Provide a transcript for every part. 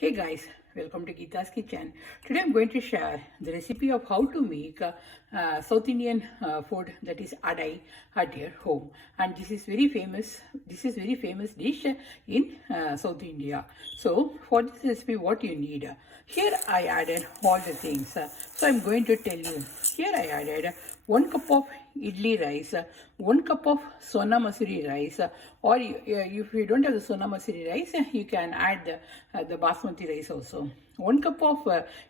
Hey guys, welcome to Geeta's Kitchen. Today I'm going to share the recipe of how to make South Indian food, that is Adai, at your home. And this is very famous. This is very famous dish in South India. So for this recipe, what you need? Here I added all the things. So I'm going to tell you. Here I added 1 cup of idli rice, 1 cup of sona masuri rice, or if you don't have the sona masuri rice, you can add the basmati rice also. 1 cup of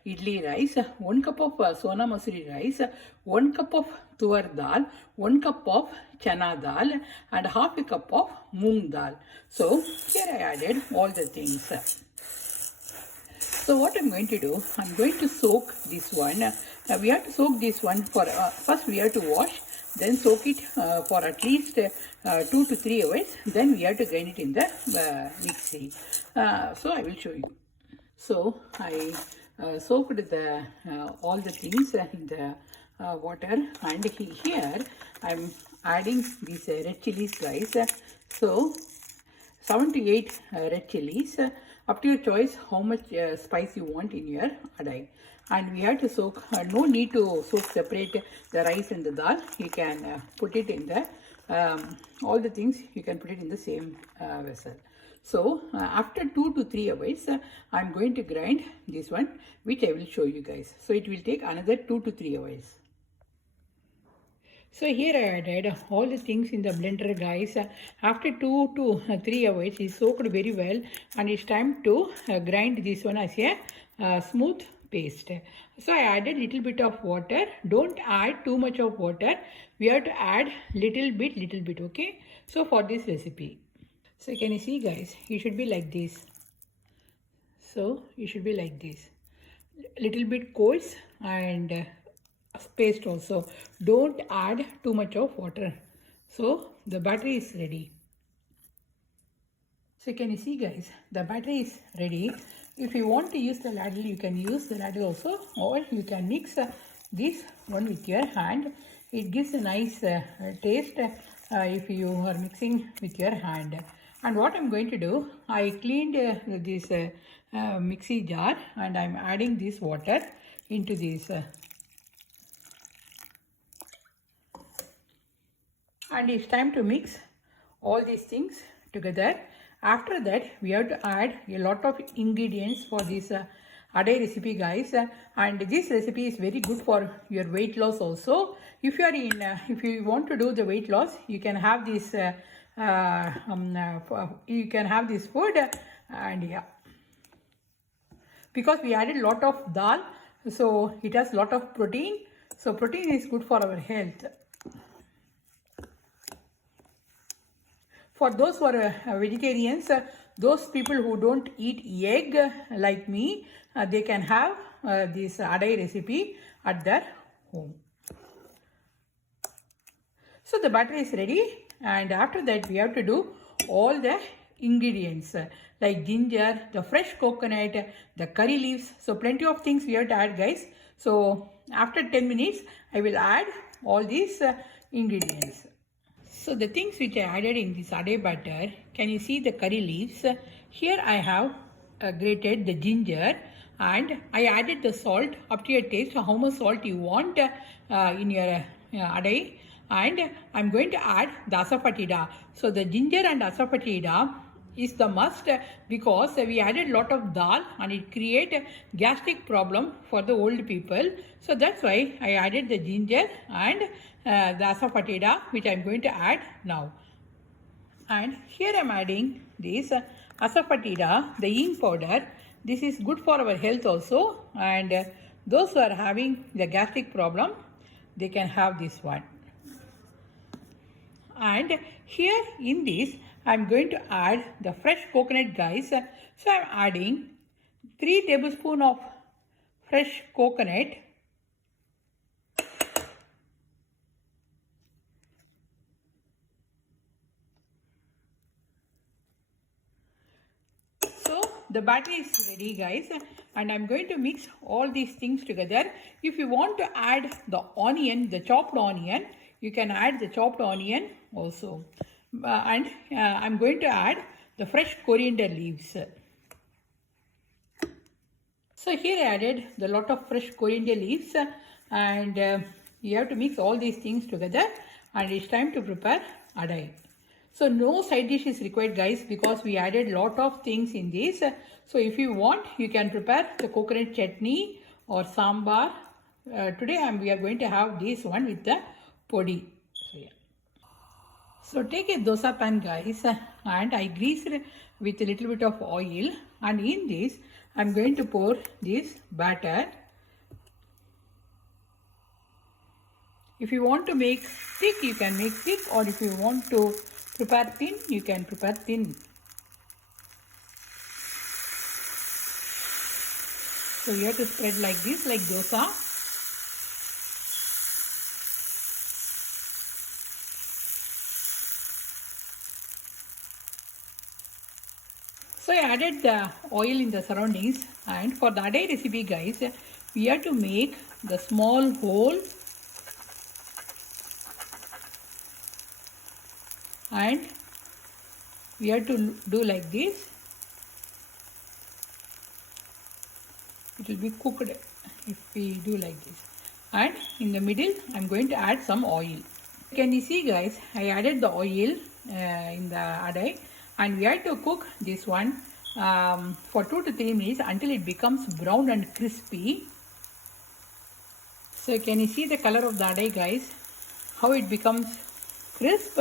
idli rice, 1 cup of sona masuri rice, 1 cup of Toor Dhal, 1 cup of Channa Dhal, and half a cup of Moong Dhal. So here I added all the things. So what I'm going to do, I'm going to soak this one. We have to soak this one for, first we have to wash, then soak it for at least 2 to 3 hours. Then we have to grind it in the mixie. So I will show you. So I soaked the all the things in the water, and here I'm adding this red chilies rice. So 7 to 8 red chilies, up to your choice how much spice you want in your adai. And we have to soak, no need to soak separate the rice and the dal. You can put it in the, all the things you can put it in the same vessel. So after 2 to 3 hours, I'm going to grind this one, which I will show you guys. So it will take another 2 to 3 hours. So here I added all the things in the blender, guys. After 2 to 3 hours, it's soaked very well, and it's time to grind this one as a smooth paste. So I added little bit of water. Don't add too much of water. We have to add little bit, okay? So for this recipe. So can you see, guys? You should be like this. So you should be like this. Little bit coarse and paste also. Don't add too much of water. So the batter is ready. So can you see, guys, the batter is ready. If you want to use the ladle, you can use the ladle also, or you can mix this one with your hand. It gives a nice taste if you are mixing with your hand. And what I'm going to do, I cleaned this mixie jar, and I'm adding this water into this. And it's time to mix all these things together. After that, we have to add a lot of ingredients for this adai recipe, guys. And this recipe is very good for your weight loss also. If you are in, if you want to do the weight loss, you can have this. You can have this food, and yeah, because we added a lot of dal, so it has a lot of protein. So protein is good for our health. For those who are vegetarians, those people who don't eat egg like me, they can have this adai recipe at their home. So the batter is ready, and after that we have to do all the ingredients like ginger, the fresh coconut, the curry leaves. So plenty of things we have to add, guys. So after 10 minutes, I will add all these ingredients. So the things which I added in this adai batter, can you see the curry leaves? Here I have grated the ginger, and I added the salt up to your taste, how much salt you want in your adai. And I'm going to add the asafoetida. So the ginger and asafoetida is the must, because we added a lot of dal and it create a gastric problem for the old people. So that's why I added the ginger and the asafoetida, which I'm going to add now. And here I'm adding this asafoetida, the ink powder. This is good for our health also, and those who are having the gastric problem, they can have this one. And here in this, I'm going to add the fresh coconut, guys. So I'm adding 3 tablespoons of fresh coconut. So the batter is ready, guys, and I'm going to mix all these things together. If you want to add the onion, the chopped onion, you can add the chopped onion also. And I'm going to add the fresh coriander leaves. So here I added the lot of fresh coriander leaves and you have to mix all these things together and it's time to prepare adai. So no side dish is required guys because we added lot of things in this. So if you want you can prepare the coconut chutney or sambar. Today we are going to have this one with the podi. So yeah. So take a dosa pan guys and I grease it with a little bit of oil and in this I am going to pour this batter. If you want to make thick you can make thick or if you want to prepare thin you can prepare thin. So you have to spread like this like dosa. So I added the oil in the surroundings and for the adai recipe guys, we have to make the small hole and we have to do like this. It will be cooked if we do like this. And in the middle, I am going to add some oil. Can you see guys, I added the oil in the adai and we have to cook this one for 2 to 3 minutes until it becomes brown and crispy. So can you see the color of the adai guys, how it becomes crisp,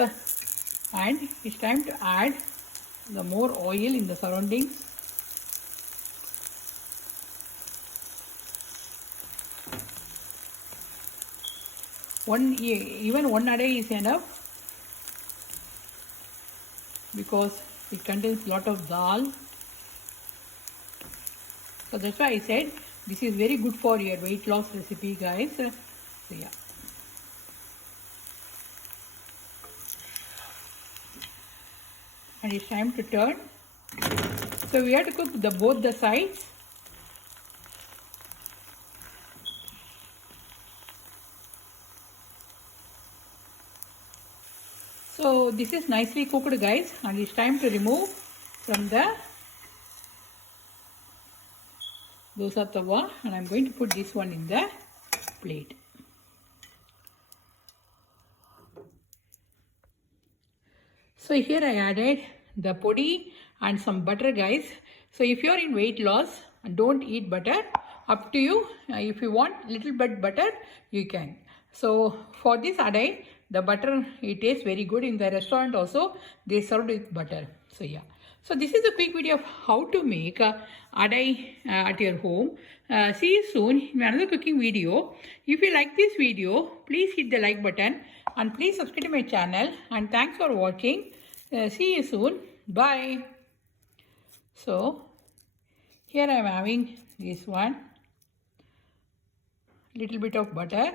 and it's time to add the more oil in the surroundings. Even one adai is enough because it contains lot of dal. So that's why I said this is very good for your weight loss recipe guys. So yeah. And it's time to turn. So we have to cook both the sides. So this is nicely cooked guys and it's time to remove from the dosa tawa and I'm going to put this one in the plate. So here I added the podi and some butter guys. So if you are in weight loss, don't eat butter. Up to you. If you want little bit butter, you can. So for this adai, the butter it tastes very good. In the restaurant also they served with butter. So yeah. So this is a quick video of how to make adai at your home. See you soon in another cooking video. If you like this video, please hit the like button and please subscribe to my channel. And thanks for watching. See you soon. Bye. So here I am having this one, little bit of butter.